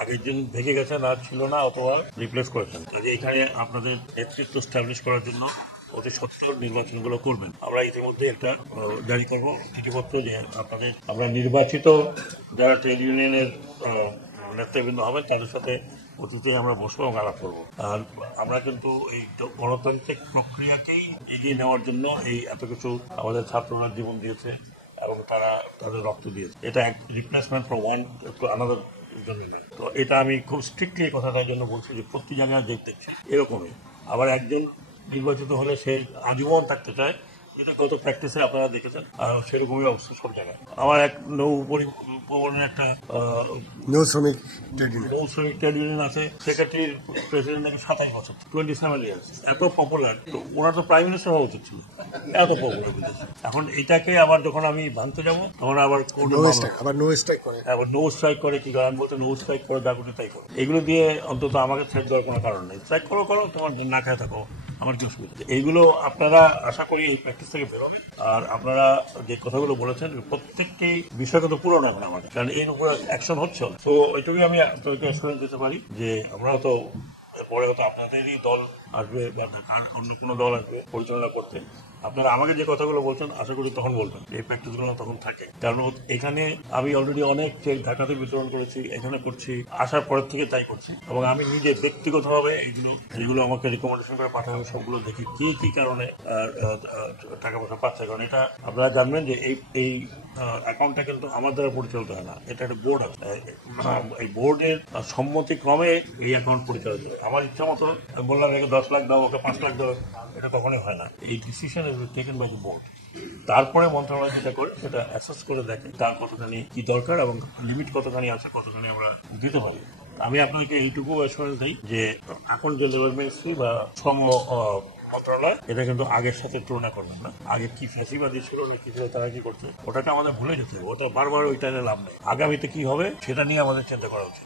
আগের জন ভেঙে গেছেন আর ছিল না অথবা রিপ্লেস করেছেন। এখানে আপনাদের নেতৃত্ব স্ট্যাবলিশ করার জন্য অতি সত্বর নির্বাচনগুলো করবেন। আমরা ইতিমধ্যে একটা জারি করবো চিঠিপত্র যে আপনাদের আমরা নির্বাচিত যারা ট্রেড ইউনিয়নের নেতৃবৃন্দ হবেন তাদের সাথে অতীতে আমরা বসবো এবং আলাপ করবো। আর আমরা কিন্তু এই গণতান্ত্রিক প্রক্রিয়াকেই এগিয়ে নেওয়ার জন্য এই এত কিছু আমাদের ছাত্ররা জীবন দিয়েছে এবং তারা তাদের রক্ত দিয়েছে। এটা এক replacement from one to another জন্য নয়। তো এটা আমি খুব স্ট্রিক্টলি এই কথাটার জন্য বলছি যে প্রতি জায়গায় দেখছি এরকমই। আবার একজন নির্বাচিত হলে সে আজীবন থাকতে চায়, যেটা গত প্র্যাকটিসে আপনারা দেখেছেন, আর সেরকমই অবস্থা সব জায়গায়। আমার এক নৌপরিবহনের একটা নৌ শ্রমিক ট্রেড ইউনিয়ন আছে, সেক্রেটারির প্রেসিডেন্ট নাকি 27 বছর, 27 ইয়ার্স, এত পপুলার। তো ওনার তো প্রাইম মিনিস্টার হওয়া উচিত ছিল, এত পপুলার বিদেশে। এখন এটাকে আবার যখন আমি ভাঙতে যাবো তখন আবার নো স্ট্রাইক করে কি আমি বলতে নো স্ট্রাইক করে দাগুটি তাই করো। এগুলো দিয়ে অন্তত আমাকে থ্রেট দেওয়ার কোনো কারণ নেই। স্ট্রাইক করো তোমার না খায় থাকো, আমার কি অসুবিধা। এইগুলো আপনারা আশা করি এই প্র্যাকটিস থেকে বেরোবেন। আর আপনারা যে কথাগুলো বলেছেন প্রত্যেকটি বিষয় কিন্তু পূরণ হবে আমাদের, কারণ এর উপর অ্যাকশন হচ্ছে। তো ওইটুকুই আমি আপনাদেরকে এক্সপিরিয়েন্স দিতে পারি যে আমরা তো পরে হয়তো আপনাদেরই দল আসবে, অন্য কোনো দল আসবে পরিচালনা করতে। আপনারা আমাকে যে কথাগুলো বলছেন আশা করি তখন বলবেন, এই প্র্যাকটিসগুলো তখন থাকে। কারণ এখানে আমি অলরেডি অনেক চেক ঢাকাতে বিতরণ করেছি, এখানে করছি, আসার পরের থেকে তাই করছি। এবং আমি নিজে ব্যক্তিগতভাবে যেগুলো আমাকে রিকমেন্ডেশন করে পাঠানো সবগুলো দেখি কি কারণে টাকা পয়সা পাচ্ছে। কারণ এটা আপনারা জানবেন যে এই অ্যাকাউন্টটা কিন্তু আমার দ্বারা পরিচালিত হয় না, এটা একটা বোর্ড আছে। এই বোর্ডের সম্মতিক্রমে এই অ্যাকাউন্ট পরিচালিত হয়। আমার ইচ্ছা মতো বললাম একে 10 লাখ দাও, ওকে 5 লাখ দাও, এটা কখনোই হয় না। এই decision is taken by the board. তারপরে মন্ত্রণালয় যেটা করে সেটা অ্যাসেস করে দেখে তার কতখানি কি দরকার এবং লিমিট কতখানি আছে, কতখানি আমরা দিতে পারি। আমি আপনাকে এইটুকু অ্যাসুরেন্স দিই যে এখন যে লেবার মিনিস্ট্রি বা শ্রম মন্ত্রণালয়, এটা কিন্তু আগের সাথে তুলনা করবেন না। আগে কি ফ্যাসিবাদী ছিল না কি ছিল, তারা কি করছে, ওটাকে আমাদের ভুলে যেতে হবে। ওটা বারবার ওই টাইমে লাভ নেই। আগামীতে কি হবে সেটা নিয়ে আমাদের চিন্তা করা উচিত।